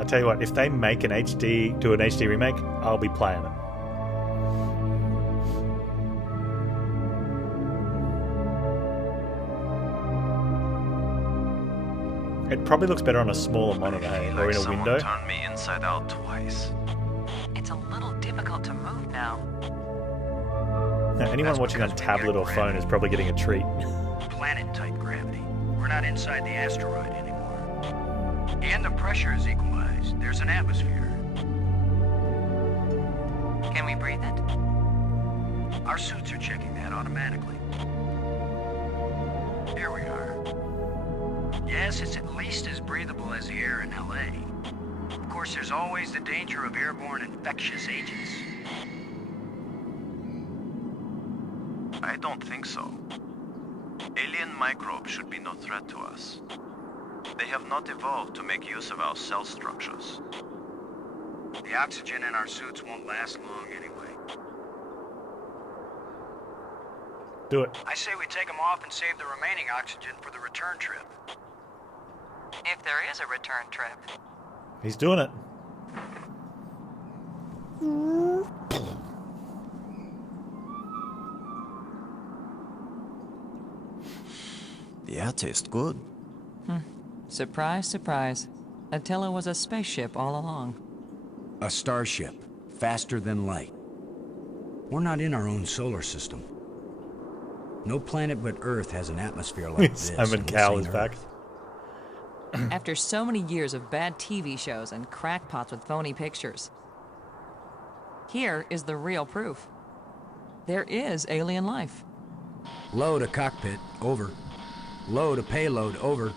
I tell you what, if they make an do an HD remake, I'll be playing it. It probably looks better on a smaller monitor, hey, or in a window. Turned me inside out twice. It's a little difficult to move now. Now, anyone watching on tablet or phone is probably getting a treat. Planet-type gravity. We're not inside the asteroid anymore. And the pressure is equalized. There's an atmosphere. Can we breathe it? Our suits are checking that automatically. Here we are. Yes, it's at least as breathable as the air in LA. Of course, there's always the danger of airborne infectious agents. I don't think so. Alien microbes should be no threat to us. They have not evolved to make use of our cell structures. The oxygen in our suits won't last long anyway. Do it. I say we take them off and save the remaining oxygen for the return trip. If there is a return trip. He's doing it. The air tastes good. Surprise, surprise. Attila was a spaceship all along. A starship, faster than light. We're not in our own solar system. No planet but Earth has an atmosphere like this. Simon Cowell is back. After so many years of bad TV shows and crackpots with phony pictures. Here is the real proof. There is alien life. Load a cockpit, over. Load a payload, over.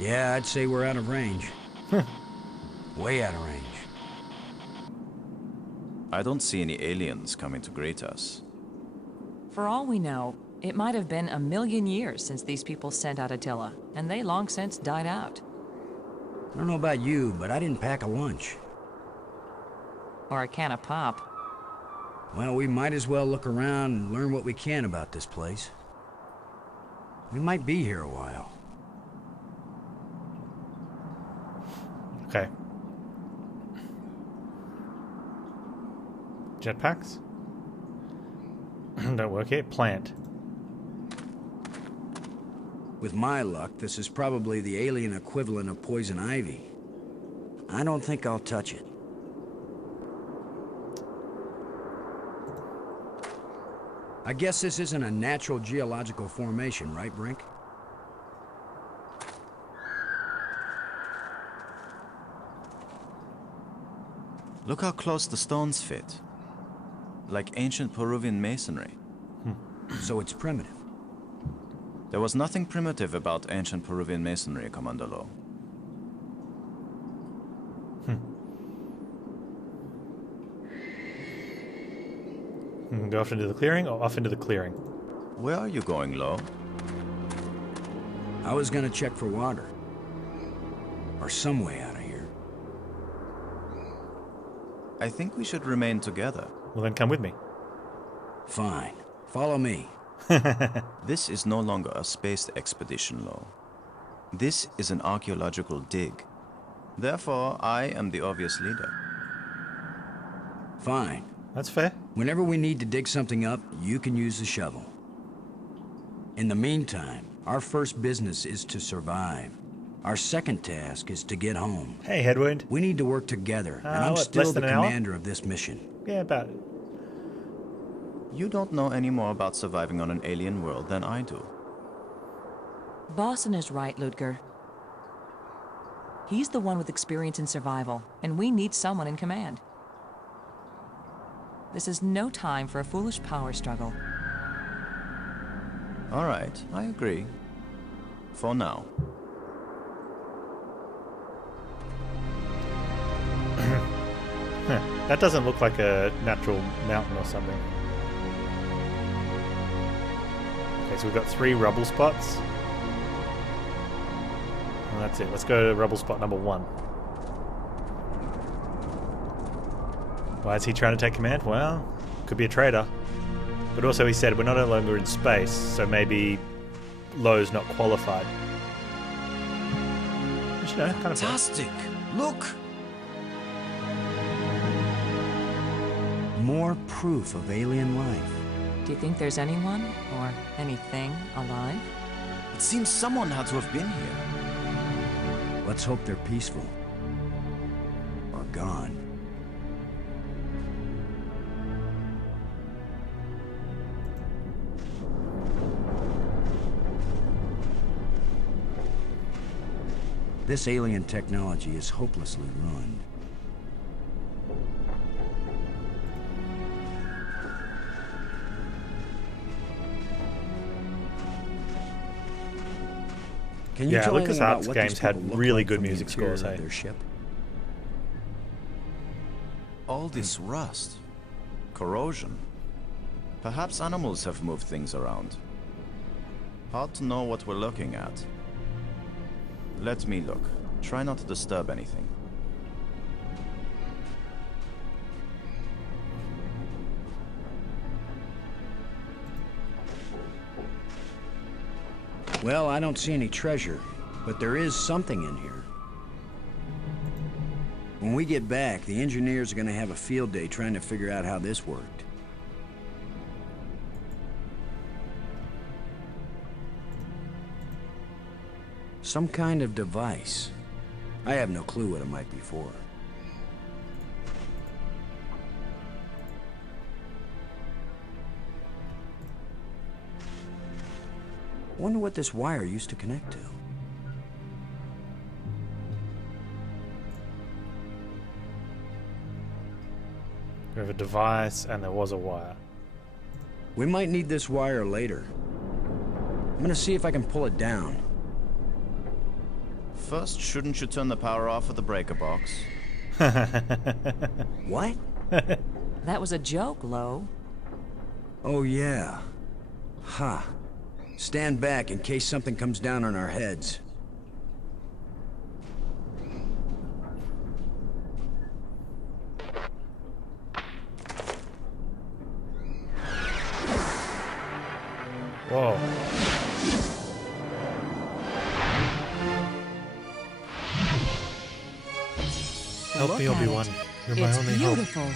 Yeah, I'd say we're out of range. Way out of range. I don't see any aliens coming to greet us. For all we know, it might have been 1,000,000 years since these people sent out Attila, and they long since died out. I don't know about you, but I didn't pack a lunch. Or a can of pop. Well, we might as well look around and learn what we can about this place. We might be here a while. Okay. Jetpacks? Don't work here. Plant. With my luck, this is probably the alien equivalent of poison ivy. I don't think I'll touch it. I guess this isn't a natural geological formation, right, Brink? Look how close the stones fit. Like ancient Peruvian masonry. So it's primitive. There was nothing primitive about ancient Peruvian masonry, Commander Lowe. Go off into the clearing or off into the clearing? Where are you going, Lowe? I was gonna check for water. Or some way out of here. I think we should remain together. Well, then come with me. Fine. Follow me. This is no longer a space expedition, Lowe. This is an archaeological dig. Therefore, I am the obvious leader. Fine. That's fair. Whenever we need to dig something up, you can use the shovel. In the meantime, our first business is to survive. Our second task is to get home. Hey, Headwind. We need to work together, and I'm what, still less the than an hour? commander of this mission. Yeah, about it. You don't know any more about surviving on an alien world than I do. Boston is right, Ludger. He's the one with experience in survival, and we need someone in command. This is no time for a foolish power struggle. All right, I agree. For now. That doesn't look like a natural mountain or something. Okay, so we've got 3 rubble spots. And that's it. Let's go to rubble spot number 1. Why is he trying to take command? Well, could be a traitor. But also he said we're no longer in space, so maybe Lowe's not qualified. Which, you know, kind of Fantastic! Look! More proof of alien life. Do you think there's anyone or anything alive? It seems someone had to have been here. Let's hope they're peaceful. Or gone. This alien technology is hopelessly ruined. Can you tell anything about LucasArts what games these had people look really like good from the music interior scores, of hey? their ship? All this rust. Corrosion. Perhaps animals have moved things around. Hard to know what we're looking at. Let me look. Try not to disturb anything. Well, I don't see any treasure, but there is something in here. When we get back, the engineers are gonna have a field day trying to figure out how this worked. Some kind of device. I have no clue what it might be for. Wonder what this wire used to connect to. We have a device and there was a wire. We might need this wire later. I'm gonna see if I can pull it down. First, shouldn't you turn the power off at the breaker box? What? That was a joke, Lo. Oh yeah. Ha. Stand back in case something comes down on our heads. Whoa. Help me, Look at Obi-Wan. it. You're my It's only hope. beautiful.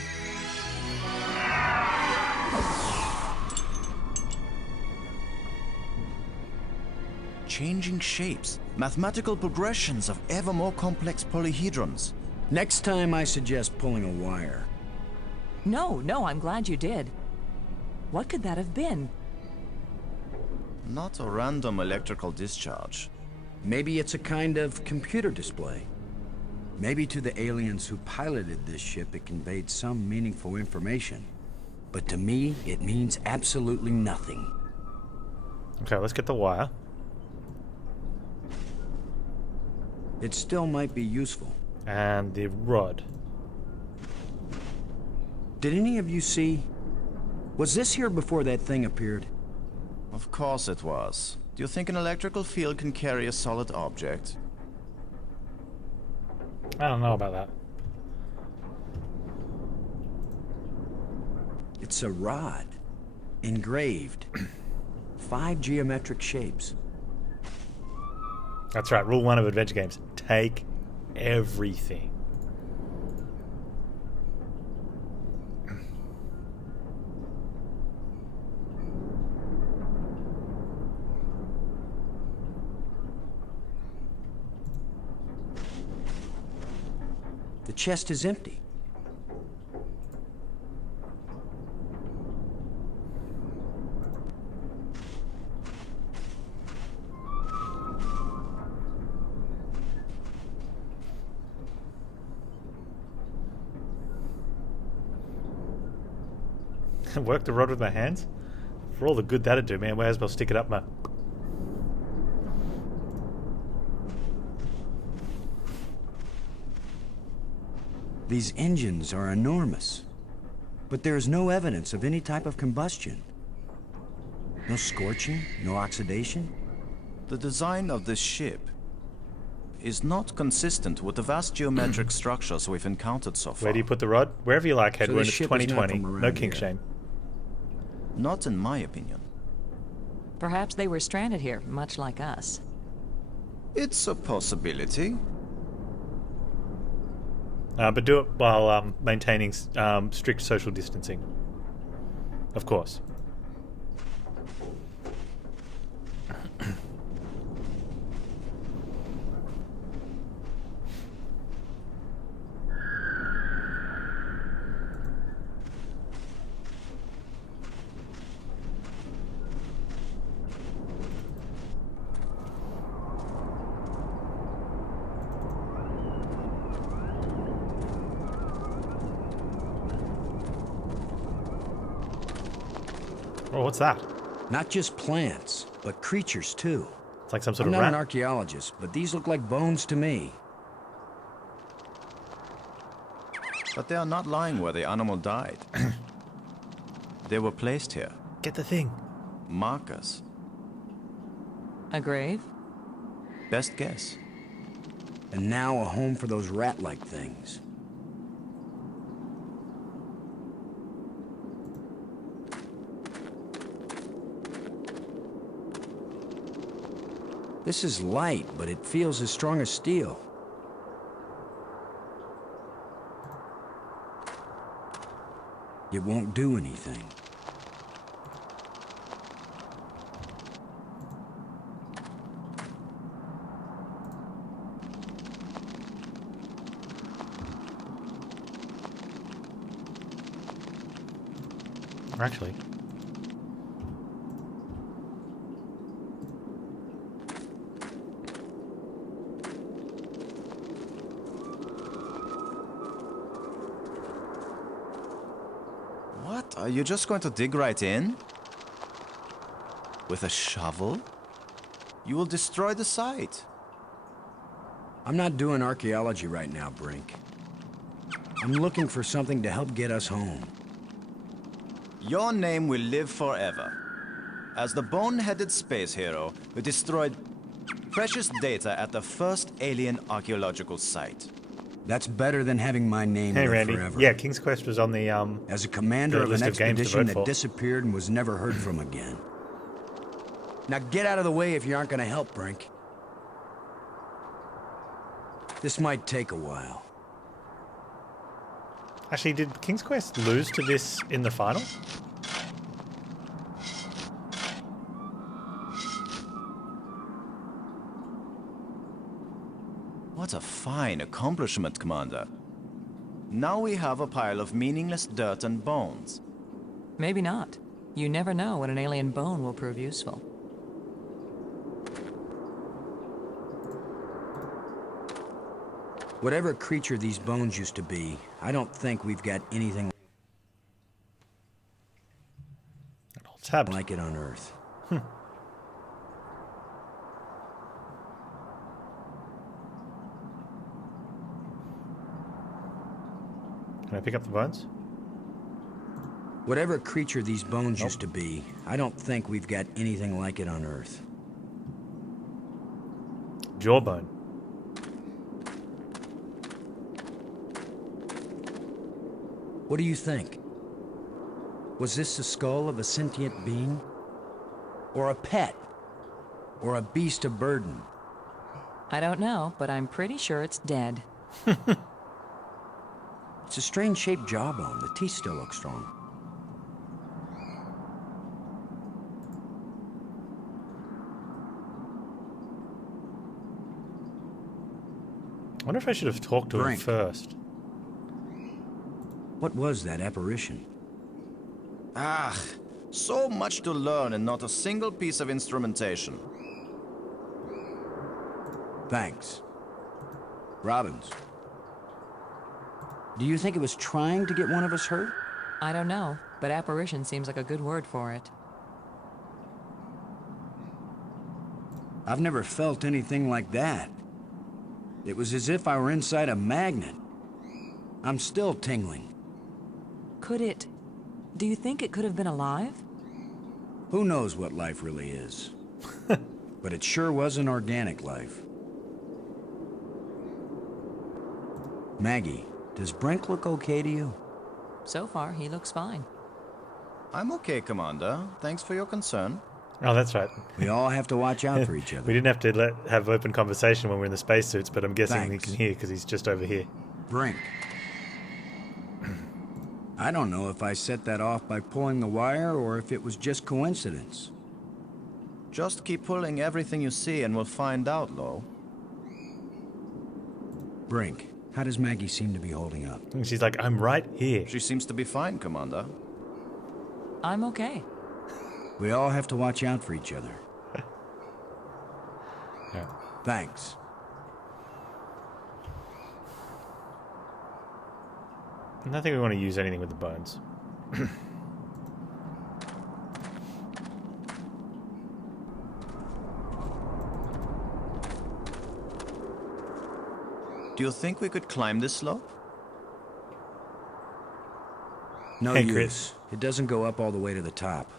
Changing shapes. Mathematical progressions of ever more complex polyhedrons. Next time I suggest pulling a wire. No, I'm glad you did. What could that have been? Not a random electrical discharge. Maybe it's a kind of computer display. Maybe to the aliens who piloted this ship it conveyed some meaningful information. But to me, it means absolutely nothing. Okay, let's get the wire. It still might be useful. And the rod. Did any of you see? Was this here before that thing appeared? Of course it was. Do you think an electrical field can carry a solid object? I don't know about that. It's a rod. Engraved. 5 geometric shapes. That's right, rule 1 of adventure games. Take everything. The chest is empty. Work the rod with my hands? For all the good that'd do, man, may as well stick it up my... These engines are enormous. But there is no evidence of any type of combustion. No scorching, no oxidation. The design of this ship is not consistent with the vast geometric structures we've encountered so far. Where do you put the rod? Wherever you like, So Edwin. this It's ship is not 2020. from No around kink here. shame. Not in my opinion. Perhaps they were stranded here, much like us. It's a possibility. But do it while maintaining strict social distancing. Of course. Oh, what's that? Not just plants, but creatures too. It's like some sort I'm of not an rat. archaeologist, but these look like bones to me. But they are not lying where the animal died. They were placed here. Get the thing. Markers. A grave? Best guess. And now a home for those rat-like things. This is light, but it feels as strong as steel. It won't do anything. Actually. What? Are you just going to dig right in? With a shovel? You will destroy the site. I'm not doing archaeology right now, Brink. I'm looking for something to help get us home. Your name will live forever. As the bone-headed space hero who destroyed precious data at the first alien archaeological site. That's better than having my name Hey, live Randy. forever. Yeah, King's Quest was on the As a commander the of an list of games to expedition vote for. that disappeared and was never heard from again. Now get out of the way if you aren't going to help, Brink. This might take a while. Actually, did King's Quest lose to this in the final? What a fine accomplishment, Commander. Now we have a pile of meaningless dirt and bones. Maybe not. You never know when an alien bone will prove useful. Whatever creature these bones used to be, I don't think we've got anything All tabbed. like it on Earth. Can I pick up the bones? Whatever creature these bones used to be, I don't think we've got anything like it on Earth. Jawbone. What do you think? Was this the skull of a sentient being? Or a pet? Or a beast of burden? I don't know, but I'm pretty sure it's dead. It's a strange-shaped jawbone. The teeth still look strong. I wonder if I should have talked to him Brink. first. What was that apparition? Ah, so much to learn and not a single piece of instrumentation. Thanks. Robbins. Do you think it was trying to get one of us hurt? I don't know, but apparition seems like a good word for it. I've never felt anything like that. It was as if I were inside a magnet. I'm still tingling. Could it... Do you think it could have been alive? Who knows what life really is? But it sure was an organic life. Maggie, does Brink look okay to you? So far, he looks fine. I'm okay, Commander. Thanks for your concern. Oh, that's right. We all have to watch out for each other. We didn't have to have open conversation when we're in the spacesuits, but I'm guessing Thanks. he can hear because he's just over here. Brink. I don't know if I set that off by pulling the wire or if it was just coincidence. Just keep pulling everything you see and we'll find out, Lo. Brink, how does Maggie seem to be holding up? And she's like, I'm right here. She seems to be fine, Commander. I'm okay. We all have to watch out for each other. Yeah. Thanks. I don't think we want to use anything with the bones. Do you think we could climb this slope? No Hey, use. Chris. It doesn't go up all the way to the top.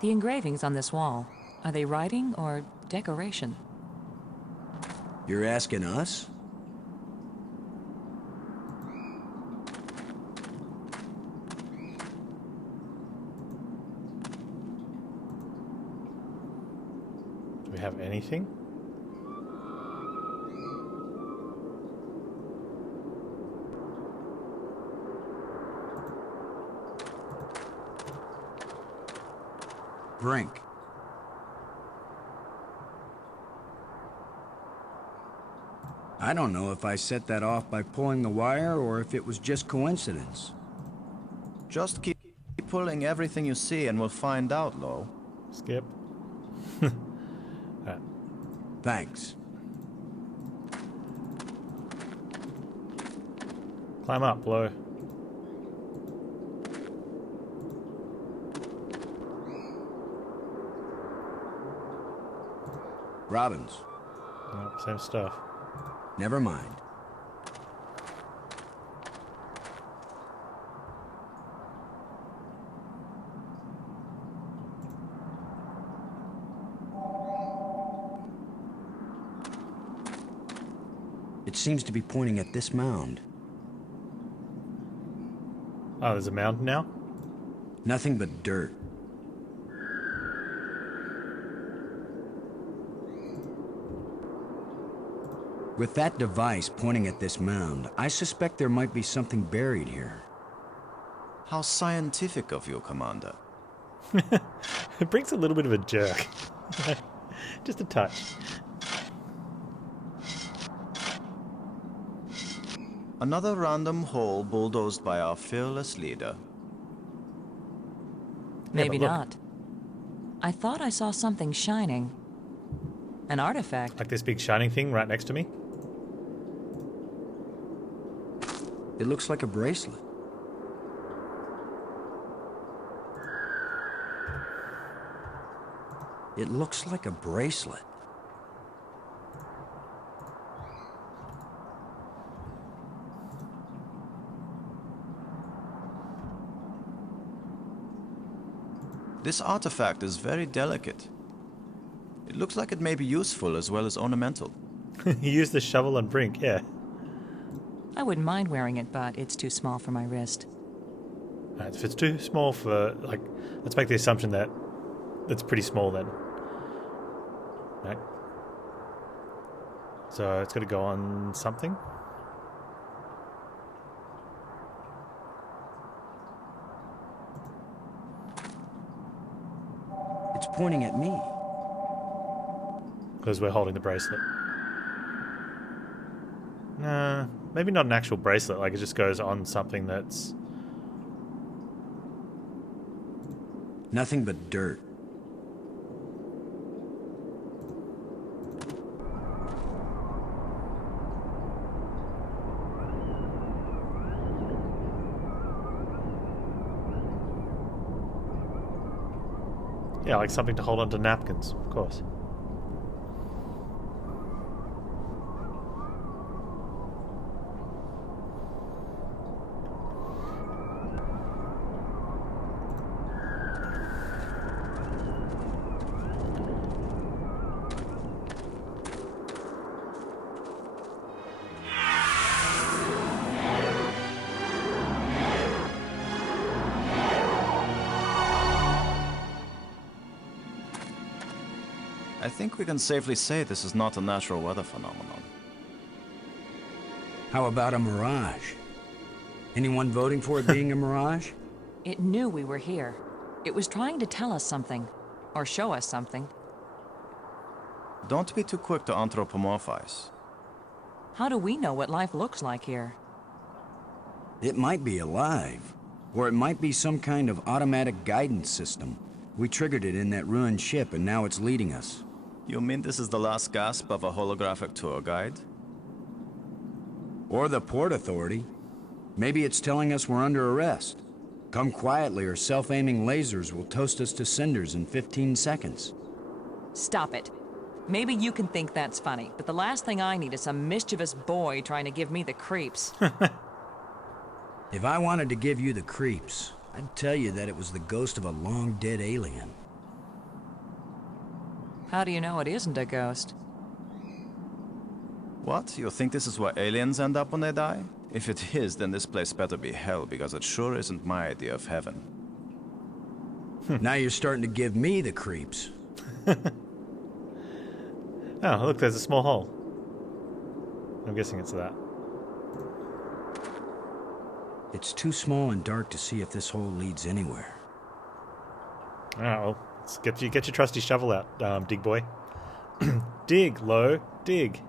The engravings on this wall, are they writing or decoration? You're asking us? Do we have anything? Brink. I don't know if I set that off by pulling the wire or if it was just coincidence. Just keep pulling everything you see and we'll find out, Lo. Skip. Thanks. Climb up, Lo. Robbins. Nope, same stuff. Never mind. It seems to be pointing at this mound. Oh, there's a mountain now? Nothing but dirt. With that device pointing at this mound, I suspect there might be something buried here. How scientific of you, Commander. It brings a little bit of a jerk. Just a touch. Another random hole bulldozed by our fearless leader. Maybe look. not. I thought I saw something shining. An artifact. Like this big shining thing right next to me? It looks like a bracelet. It looks like a bracelet. This artifact is very delicate. It looks like it may be useful as well as ornamental. You use the shovel and Brink, yeah. I wouldn't mind wearing it, but it's too small for my wrist. Alright, if it's too small for, like, let's make the assumption that it's pretty small then. Right? So it's got to go on something. It's pointing at me. Because we're holding the bracelet. Nah, maybe not an actual bracelet, like it just goes on something that's... Nothing but dirt. Yeah, like something to hold onto napkins, of course. I think we can safely say this is not a natural weather phenomenon. How about a mirage? Anyone voting for it being a mirage? It knew we were here. It was trying to tell us something. Or show us something. Don't be too quick to anthropomorphize. How do we know what life looks like here? It might be alive. Or it might be some kind of automatic guidance system. We triggered it in that ruined ship and now it's leading us. You mean this is the last gasp of a holographic tour guide? Or the Port Authority. Maybe it's telling us we're under arrest. Come quietly or self-aiming lasers will toast us to cinders in 15 seconds. Stop it. Maybe you can think that's funny, but the last thing I need is some mischievous boy trying to give me the creeps. If I wanted to give you the creeps, I'd tell you that it was the ghost of a long-dead alien. How do you know it isn't a ghost? What? You think this is where aliens end up when they die? If it is, then this place better be hell, because it sure isn't my idea of heaven. Now you're starting to give me the creeps. Oh, look, there's a small hole. I'm guessing it's that. It's too small and dark to see if this hole leads anywhere. Oh, well, let's get your trusty shovel out, dig boy. Dig, Lo, dig.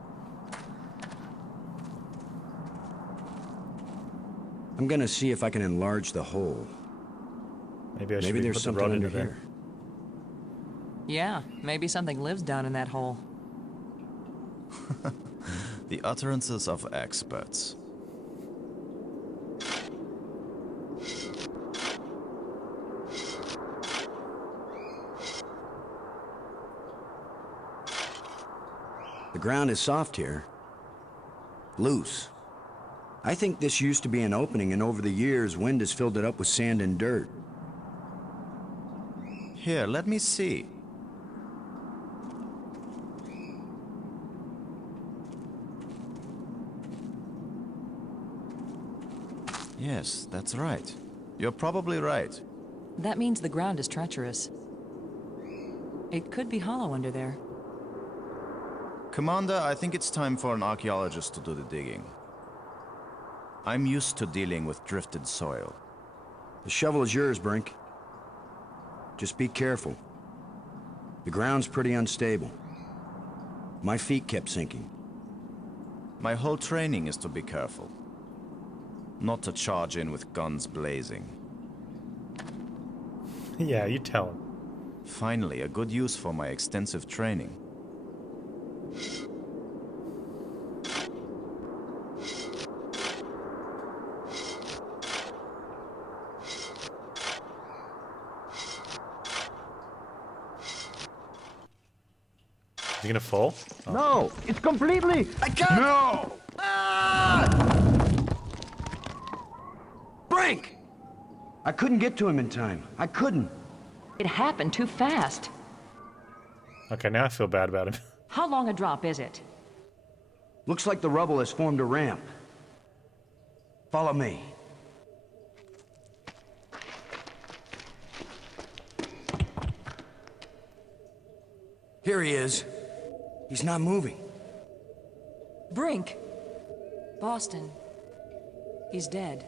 I'm gonna see if I can enlarge the hole. Maybe I should Maybe there's put the something rod under into there. here. Yeah, maybe something lives down in that hole. The utterances of experts. The ground is soft here. Loose. I think this used to be an opening, and over the years, wind has filled it up with sand and dirt. Here, let me see. Yes, that's right. You're probably right. That means the ground is treacherous. It could be hollow under there. Commander, I think it's time for an archaeologist to do the digging. I'm used to dealing with drifted soil. The shovel is yours, Brink. Just be careful. The ground's pretty unstable. My feet kept sinking. My whole training is to be careful. Not to charge in with guns blazing. Yeah, you tell him. Finally, a good use for my extensive training. Is he gonna fall? Oh. No, it's completely... I can't! No! Brink! I couldn't get to him in time. I couldn't. It happened too fast. Okay, now I feel bad about him. How long a drop is it? Looks like the rubble has formed a ramp. Follow me. Here he is. He's not moving. Brink. Boston. He's dead.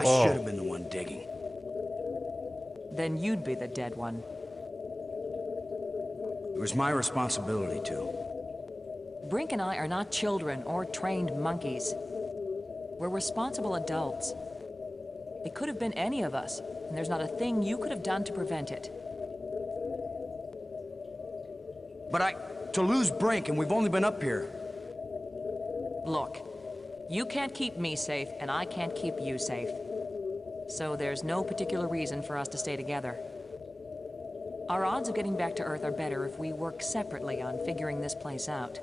I Oh. should have been the one digging. Then you'd be the dead one. It was my responsibility to. Brink and I are not children or trained monkeys. We're responsible adults. It could have been any of us, and there's not a thing you could have done to prevent it. But to lose Brink, and we've only been up here. Look, you can't keep me safe, and I can't keep you safe. So there's no particular reason for us to stay together. Our odds of getting back to Earth are better if we work separately on figuring this place out.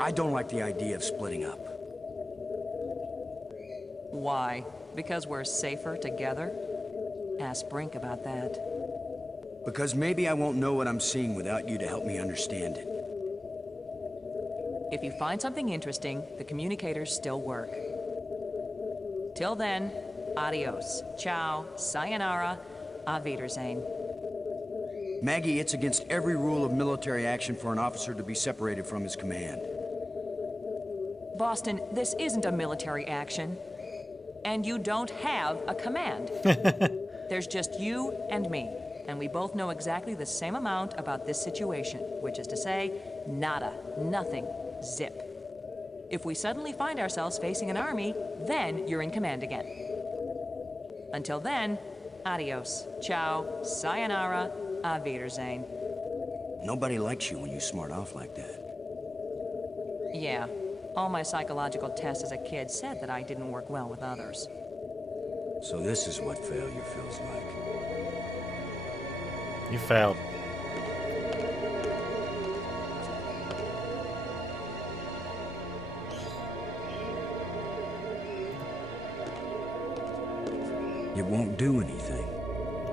I don't like the idea of splitting up. Why? Because we're safer together? Ask Brink about that. Because maybe I won't know what I'm seeing without you to help me understand it. If you find something interesting, the communicators still work. Till then, adios, ciao, sayonara, auf Wiedersehen. Maggie, it's against every rule of military action for an officer to be separated from his command. Boston, this isn't a military action. And you don't have a command. There's just you and me. And we both know exactly the same amount about this situation, which is to say, nada, nothing, zip. If we suddenly find ourselves facing an army, then you're in command again. Until then, adios, ciao, sayonara, auf Wiedersehen. Nobody likes you when you smart off like that. Yeah, all my psychological tests as a kid said that I didn't work well with others. So this is what failure feels like. You failed. It won't do anything.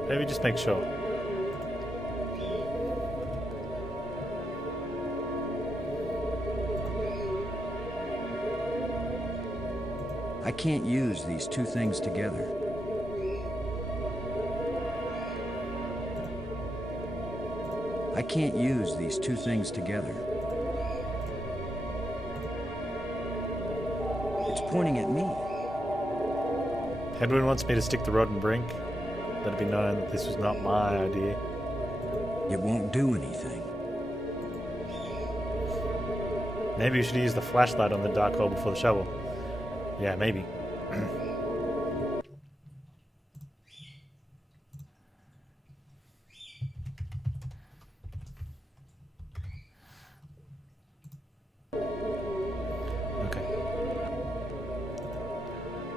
Maybe just make sure. I can't use these two things together. I can't use these two things together. It's pointing at me. Hedwin wants me to stick the rod and brink. Let it be known that this was not my idea. It won't do anything. Maybe you should use the flashlight on the dark hole before the shovel. Yeah, maybe. Okay.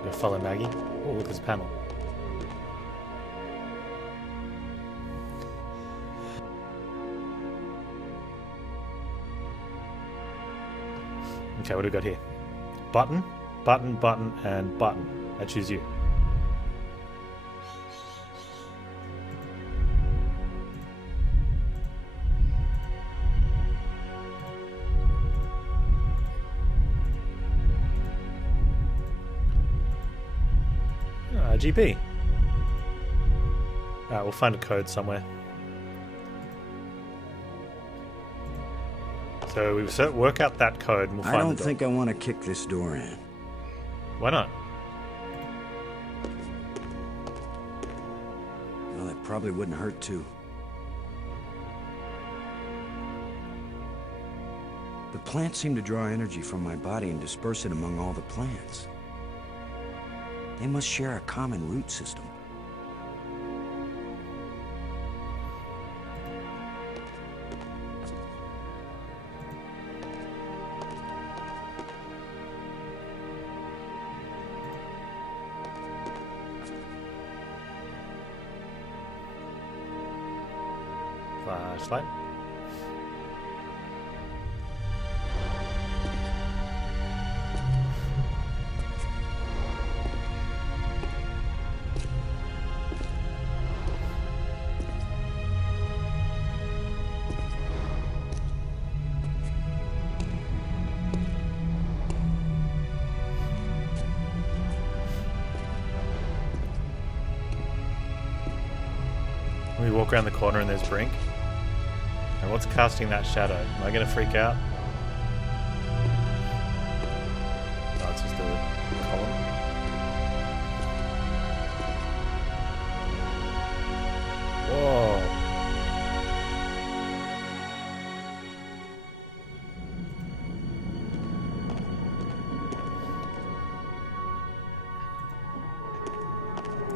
Go follow Maggie. Oh, look, there's a panel. Okay, what do we got here? Button, button, button, and button. I choose you. RGB. Alright, we'll find a code somewhere. So we work out that code and we'll find I the don't door. think I want to kick this door in. Why not? Well, it probably wouldn't hurt to. The plants seem to draw energy from my body and disperse it among all the plants. They must share a common root system. Flashlight. We walk around the corner and there's Brink. And what's casting that shadow? Am I going to freak out? No, it's just a column. Whoa.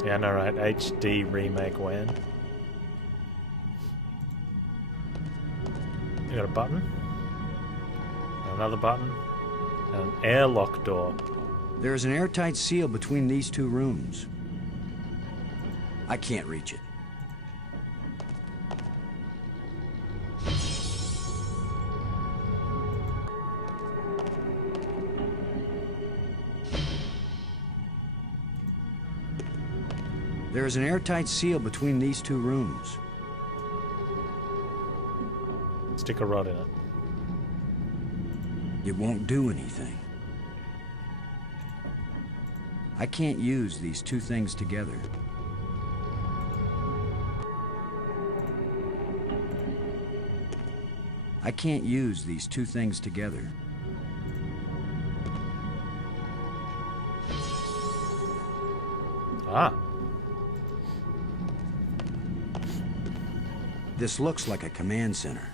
Yeah, no, right. HD remake when? You got a button, another button, and an airlock door. There is an airtight seal between these two rooms. I can't reach it. There is an airtight seal between these two rooms. Stick a rod in it. It won't do anything. I can't use these two things together. I can't use these two things together. Ah. This looks like a command center.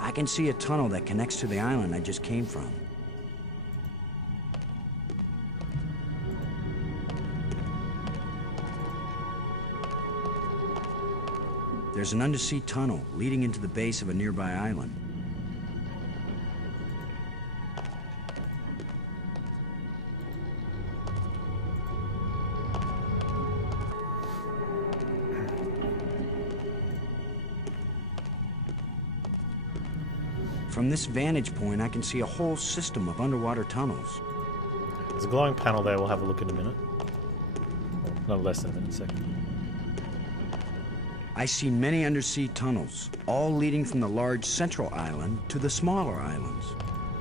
I can see a tunnel that connects to the island I just came from. There's an undersea tunnel leading into the base of a nearby island. From this vantage point, I can see a whole system of underwater tunnels. There's a glowing panel there. We'll have a look in a minute. Well, no less than a minute, second. I see many undersea tunnels, all leading from the large central island to the smaller islands.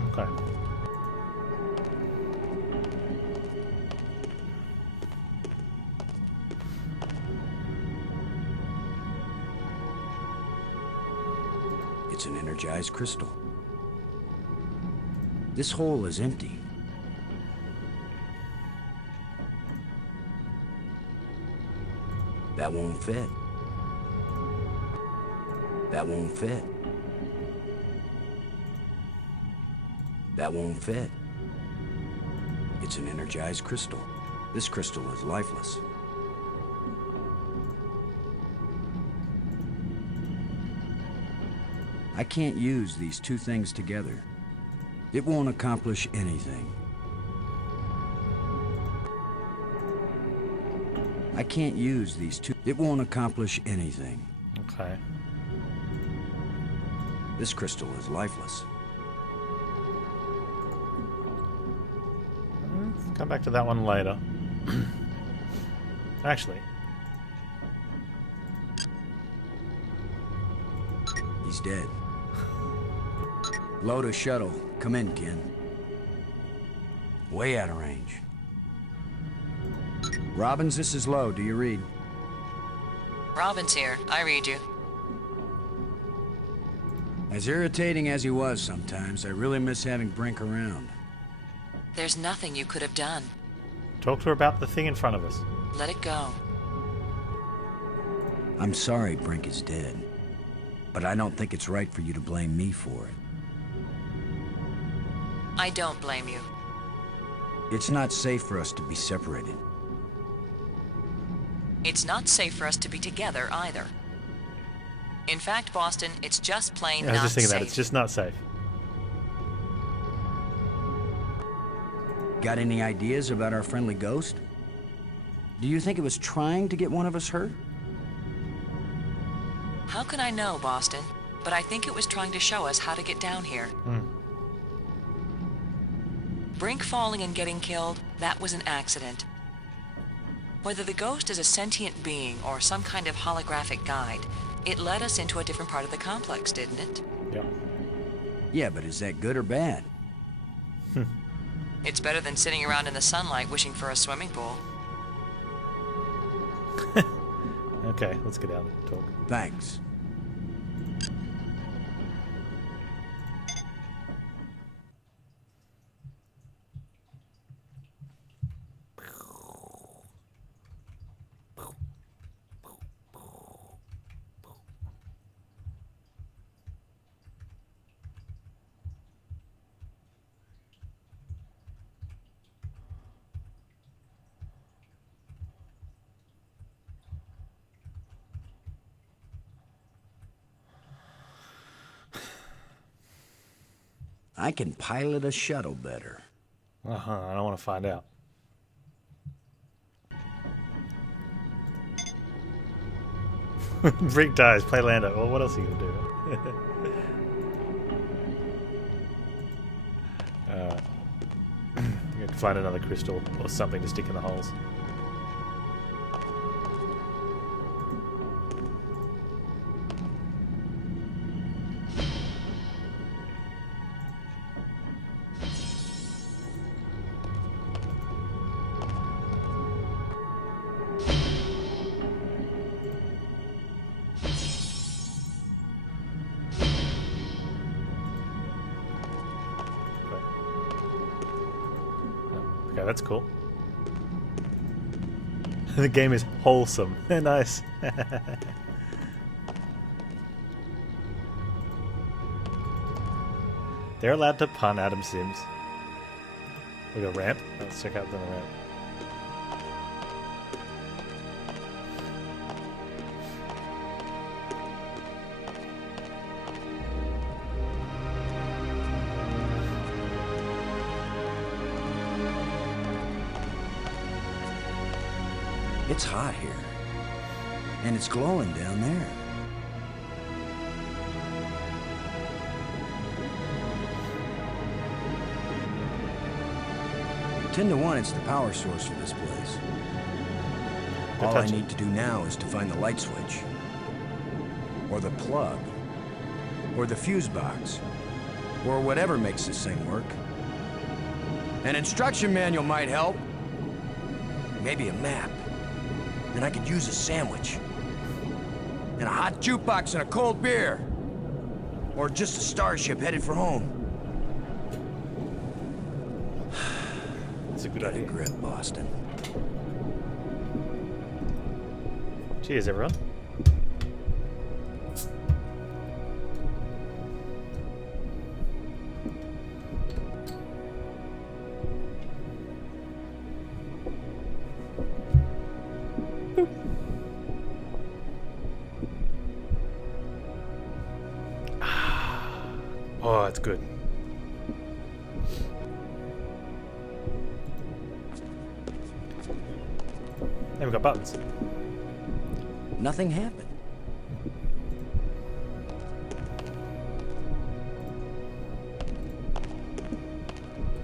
Okay. It's an energized crystal. This hole is empty. That won't fit. That won't fit. That won't fit. It's an energized crystal. This crystal is lifeless. I can't use these two things together. It won't accomplish anything. I can't use these two. It won't accomplish anything. Okay. This crystal is lifeless. Let's come back to that one later. Actually. He's dead. Load a shuttle. Come in, Ken. Way out of range. Robbins, this is Low. Do you read? Robin's here. I read you. As irritating as he was sometimes, I really miss having Brink around. There's nothing you could have done. Talk to her about the thing in front of us. Let it go. I'm sorry Brink is dead, but I don't think it's right for you to blame me for it. I don't blame you. It's not safe for us to be separated. It's not safe for us to be together either. In fact, Boston, it's just plain I was not just thinking safe. that. It's just not safe. Got any ideas about our friendly ghost? Do you think it was trying to get one of us hurt? How can I know, Boston? But I think it was trying to show us how to get down here. Brink falling and getting killed, that was an accident. Whether the ghost is a sentient being or some kind of holographic guide, it led us into a different part of the complex, didn't it? Yep. Yeah, but is that good or bad? It's better than sitting around in the sunlight wishing for a swimming pool. Okay, let's get out and talk. Thanks. I can pilot a shuttle better. I don't want to find out. Brink dies, play Lando. Well, what else are you going to do? You can find another crystal or something to stick in the holes. that's cool. The game is wholesome. Nice. They're allowed to pun Adam Sims. We got a ramp. Let's check out the ramp. It's hot here. And it's glowing down there. 10 to 1, it's the power source for this place. All I need to do now is to find the light switch. Or the plug. Or the fuse box. Or whatever makes this thing work. An instruction manual might help. Maybe a map. Then I could use a sandwich. And a hot jukebox and a cold beer. Or just a starship headed for home. That's a good idea. Grip Boston. Cheers, everyone. Oh, it's good. And we've got buttons. Nothing happened.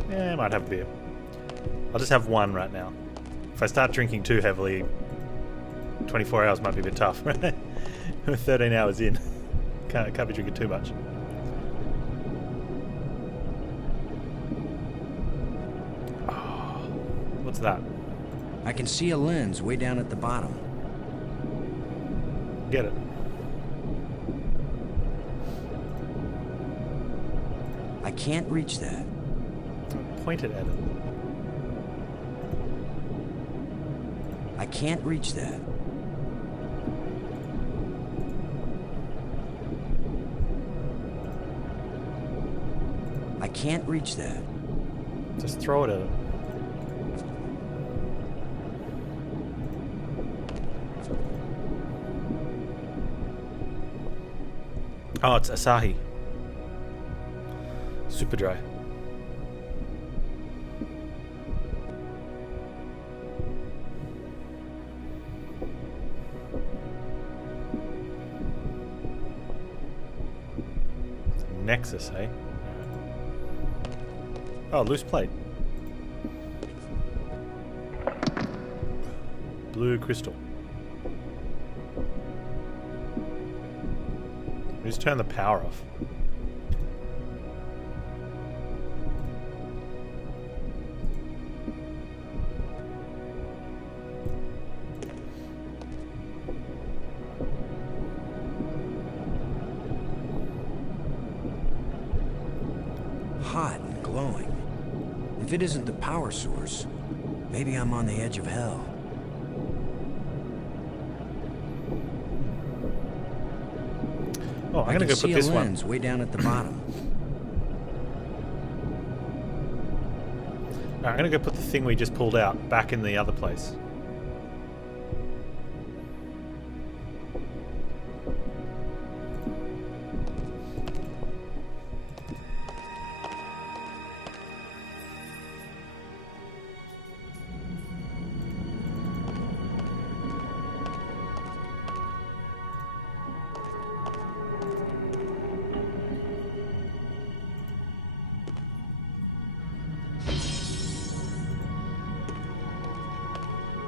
Yeah, I might have a beer. I'll just have one right now. If I start drinking too heavily, 24 hours might be a bit tough, right? We're 13 hours in. Can't be drinking too much. Oh, what's that? I can see a lens way down at the bottom. Get it. I can't reach that. Point it at it. I can't reach that. I can't reach that. Just throw it at it. Oh, it's Asahi. Super dry. It's a Nexus, eh? Oh, loose plate. Blue crystal. Just turn the power off. Hot and glowing. If it isn't the power source, maybe I'm on the edge of hell. Oh, I'm gonna go put this one. Lens way down at the bottom. I'm gonna go put the thing we just pulled out back in the other place.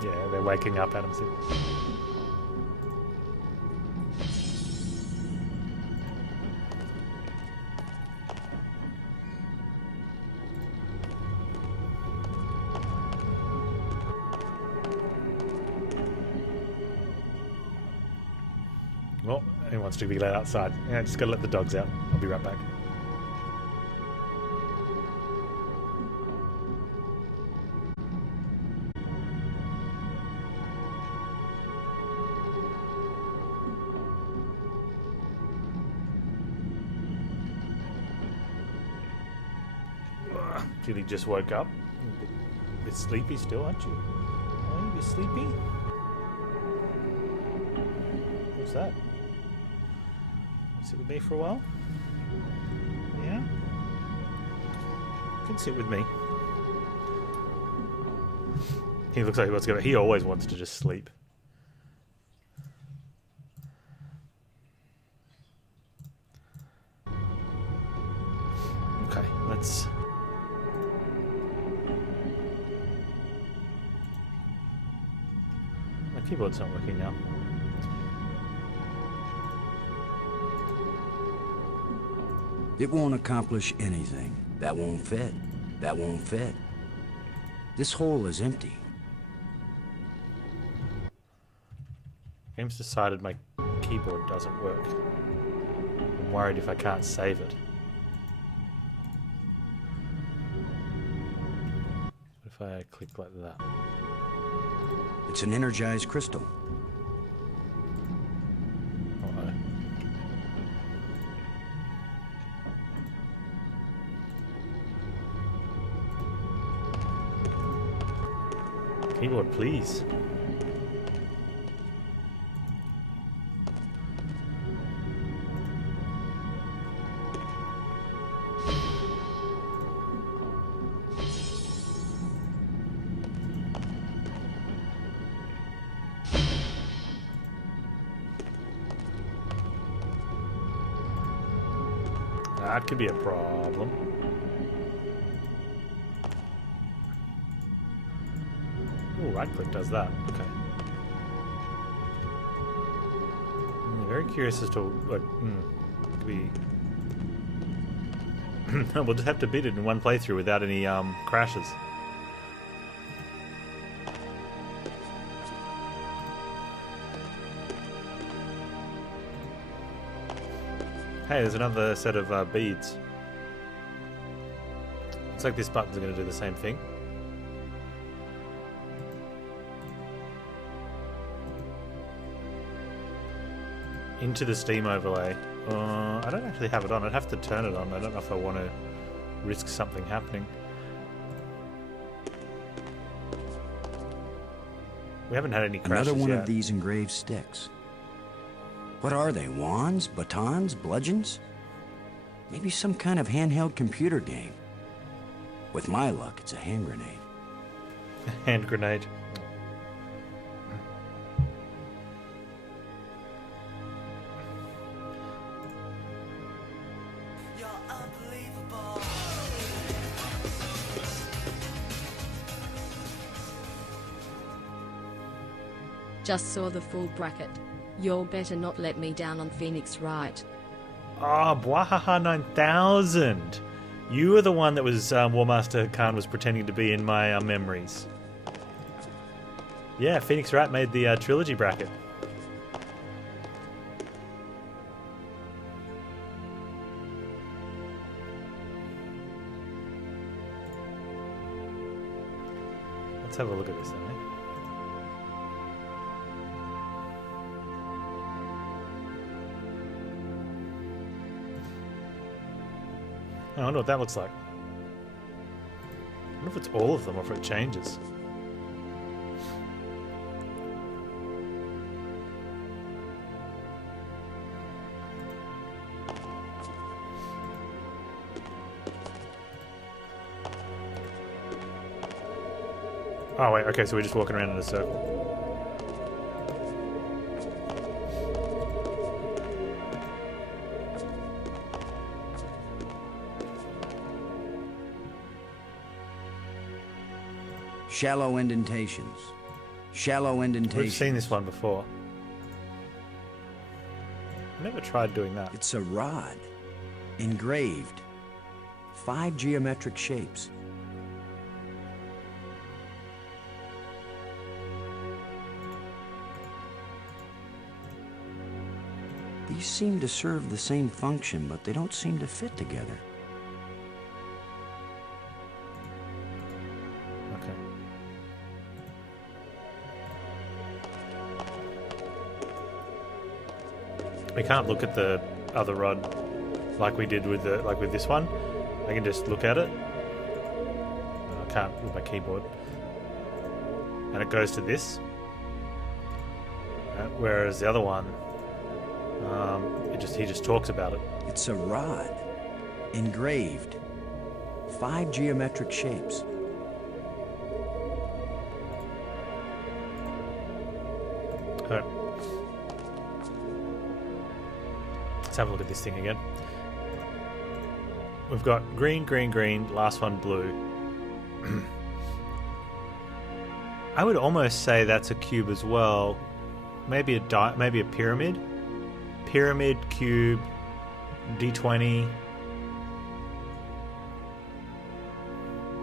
Yeah, they're waking up, Adam said. Well, he wants to be let outside. Yeah, just gotta let the dogs out. I'll be right back. Clearly just woke up. A bit sleepy still, aren't you? Are you a bit sleepy? What's that? Sit with me for a while? Yeah? You can sit with me. He looks like he wants to go. He always wants to just sleep. Okay, let's... My keyboard's not working now. It won't accomplish anything. That won't fit. That won't fit. This hole is empty. Game's decided my keyboard doesn't work. I'm worried if I can't save it. What if I click like that? It's an energized crystal. Uh-oh. Keyboard, please. That could be a problem. Oh, right click does that. Okay. I'm very curious as to what could be. We'll just have to beat it in one playthrough without any crashes. Hey, there's another set of beads. Looks like this button's going to do the same thing. Into the Steam overlay. I don't actually have it on. I'd have to turn it on. I don't know if I want to risk something happening. We haven't had any crashes Another one yet. of these engraved sticks. What are they? Wands? Batons? Bludgeons? Maybe some kind of handheld computer game. With my luck, it's a hand grenade. Hand grenade. Just saw the full bracket. You'll better not let me down on Phoenix Wright. Ah, Bwahaha 9000! You were the one that was War Master Khan was pretending to be in my memories. Yeah, Phoenix Wright made the trilogy bracket. Let's have a look at this then, eh? I wonder what that looks like. I wonder if it's all of them or if it changes. Oh wait, okay, so we're just walking around in a circle. Shallow indentations. Shallow indentations. We've seen this one before. I never tried doing that. It's a rod. Engraved. 5 geometric shapes. These seem to serve the same function, but they don't seem to fit together. Okay. We can't look at the other rod like we did with this one. I can just look at it. can't with my keyboard. And it goes to this. Whereas the other one, he just talks about it. It's a rod. Engraved. 5 geometric shapes. Alright. Let's have a look at this thing again. We've got green, green, green, last one blue. I would almost say that's a cube as well. Maybe a pyramid. Pyramid, cube, D20.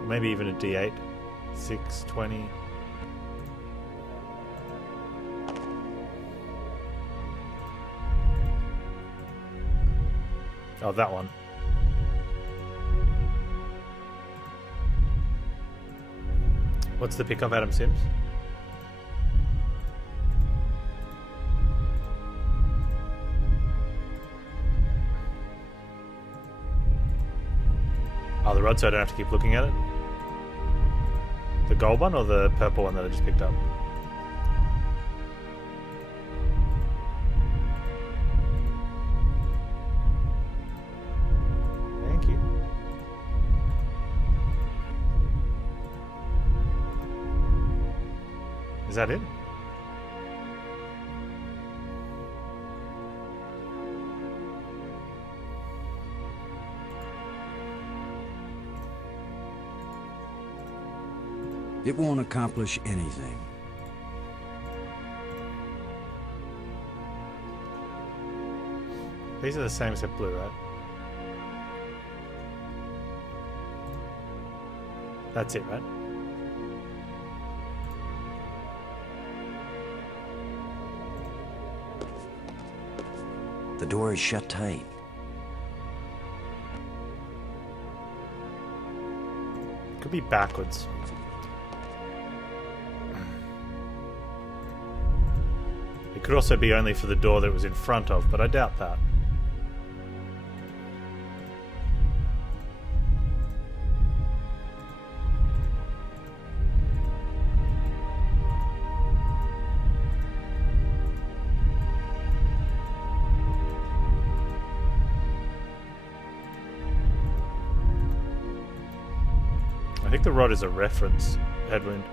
Maybe even a D8. 6, 20. Oh, that one. What's the pick of Adam Sims? Oh, the rod, so I don't have to keep looking at it? The gold one or the purple one that I just picked up? Thank you. Is that it? It won't accomplish anything. These are the same except blue, right? That's it, right? The door is shut tight. Could be backwards. It could also be only for the door that it was in front of, but I doubt that. I think the rod is a reference, Headwind.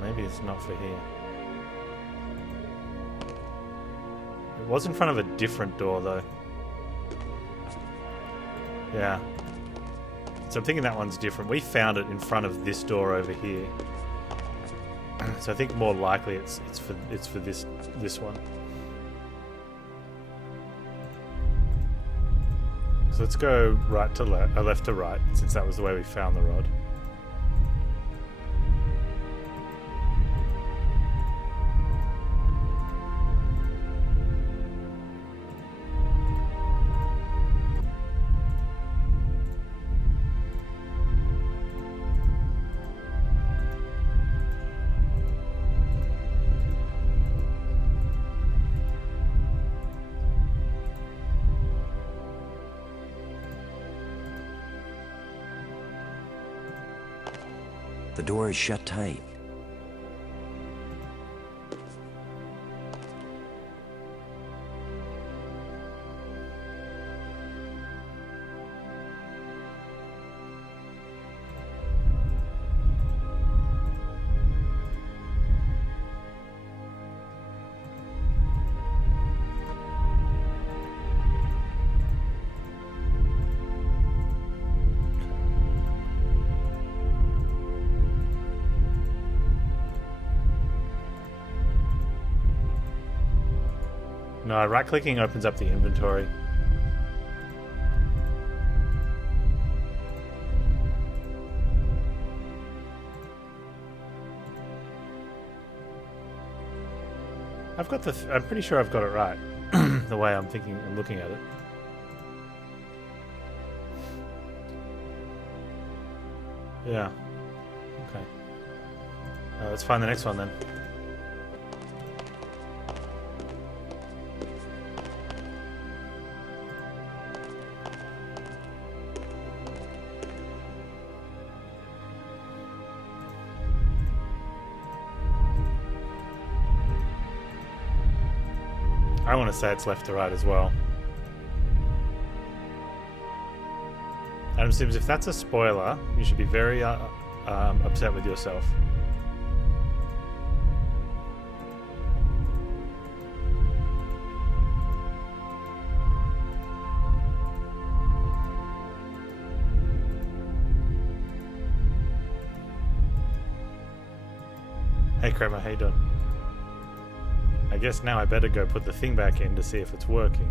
Maybe it's not for here. It was in front of a different door, though. Yeah. So I'm thinking that one's different. We found it in front of this door over here. So I think more likely it's for this one. So let's go right to left to right, since that was the way we found the rod. The door is shut tight. No, right-clicking opens up the inventory. I'm pretty sure I've got it right. The way I'm looking at it. Yeah. Okay. Let's find the next one then. I want to say it's left to right as well. Adam Sims, if that's a spoiler, you should be very upset with yourself. Hey Kramer, how you doing? I guess now I better go put the thing back in to see if it's working.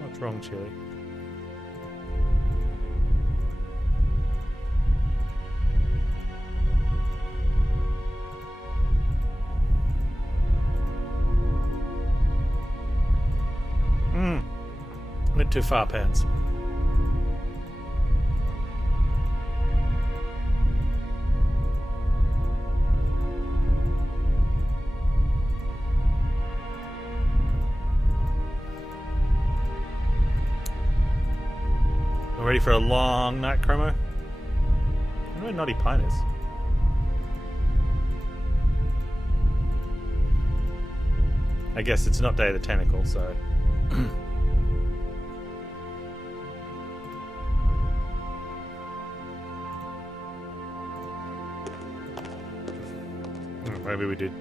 What's wrong, Chili? Went too far, Panz. We're ready for a long night, Chromo? I don't know where Naughty Pine is. I guess it's not Day of the Tentacle, so... Maybe we did.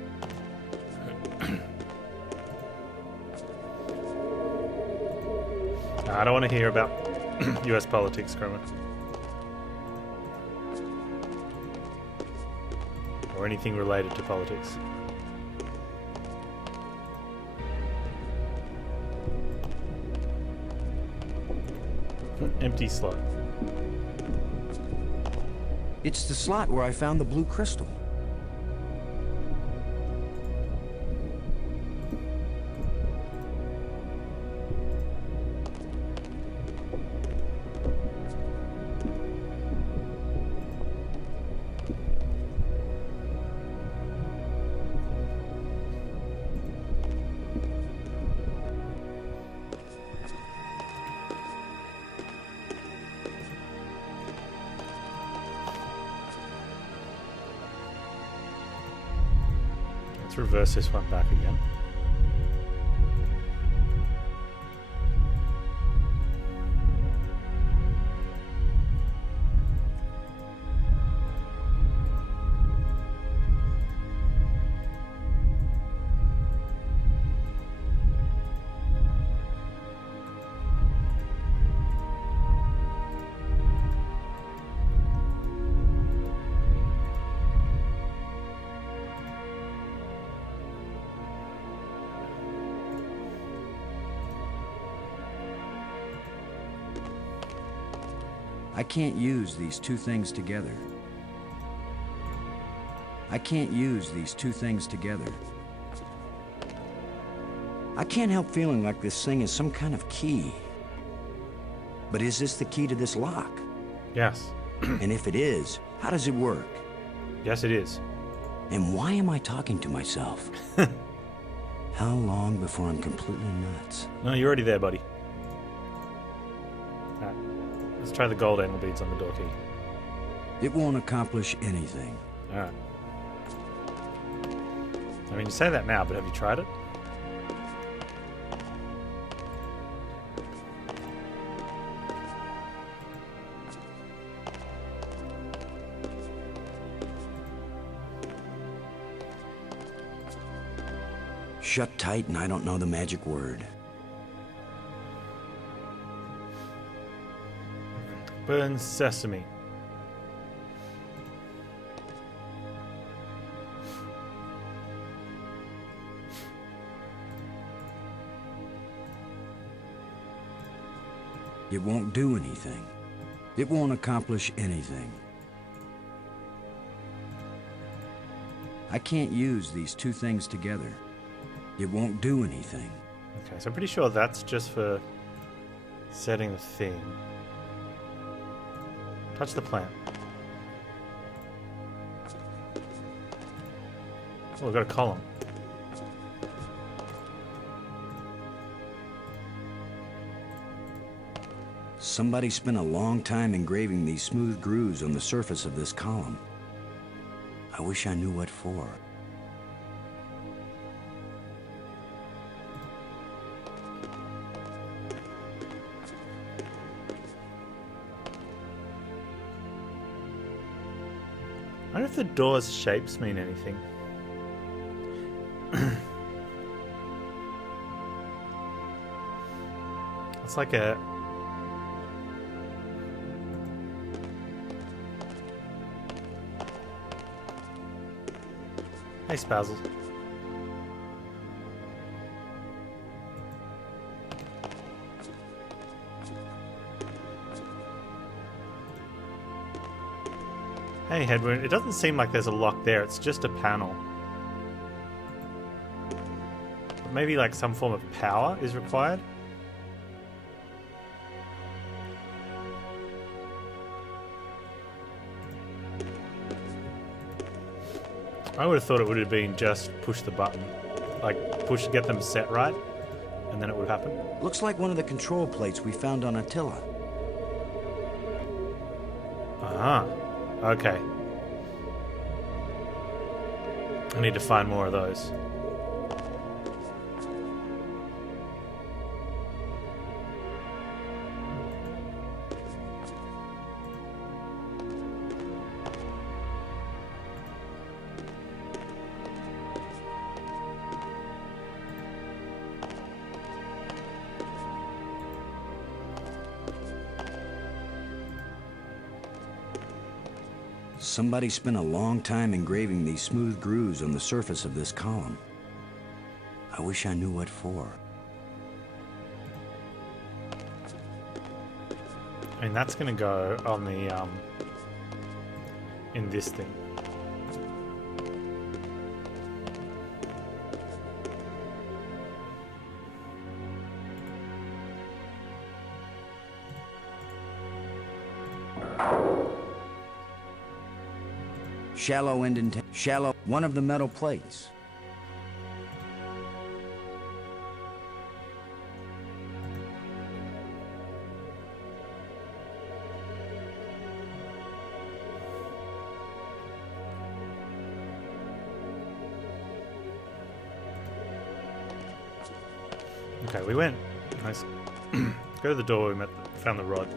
I don't want to hear about US politics, Kermit. Or anything related to politics. Empty slot. It's the slot where I found the blue crystal. Reverse this one back again. I can't use these two things together. I can't use these two things together. I can't help feeling like this thing is some kind of key. But is this the key to this lock? Yes. And if it is, how does it work? Yes, it is. And why am I talking to myself? How long before I'm completely nuts? No, you're already there, buddy. Alright. Let's try the gold angle beads on the door key. It won't accomplish anything. Alright. I mean, you say that now, but have you tried it? Shut tight and I don't know the magic word. Burn sesame. It won't do anything. It won't accomplish anything. I can't use these two things together. It won't do anything. Okay, so I'm pretty sure that's just for setting the thing. Touch the plant. Oh, we've got a column. Somebody spent a long time engraving these smooth grooves on the surface of this column. I wish I knew what for. I wonder if the door's shapes mean anything. It's like a... Hey, Spazzle. Hey, Headwind. It doesn't seem like there's a lock there. It's just a panel. But maybe like some form of power is required? I would have thought it would have been just push the button. Like, get them set right, and then it would happen. Looks like one of the control plates we found on Attila. Ah, okay. I need to find more of those. Somebody spent a long time engraving these smooth grooves on the surface of this column. I wish I knew what for. And that's gonna go on the, in this thing. Shallow indentation. Shallow. One of the metal plates. Okay, we went. Nice. Go to the door. We found the rod.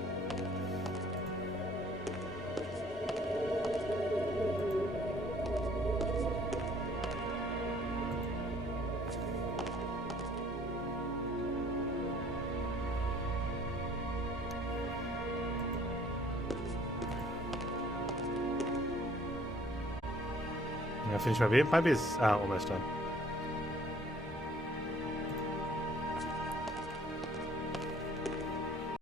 I'm gonna finish my beer. My beer's almost done.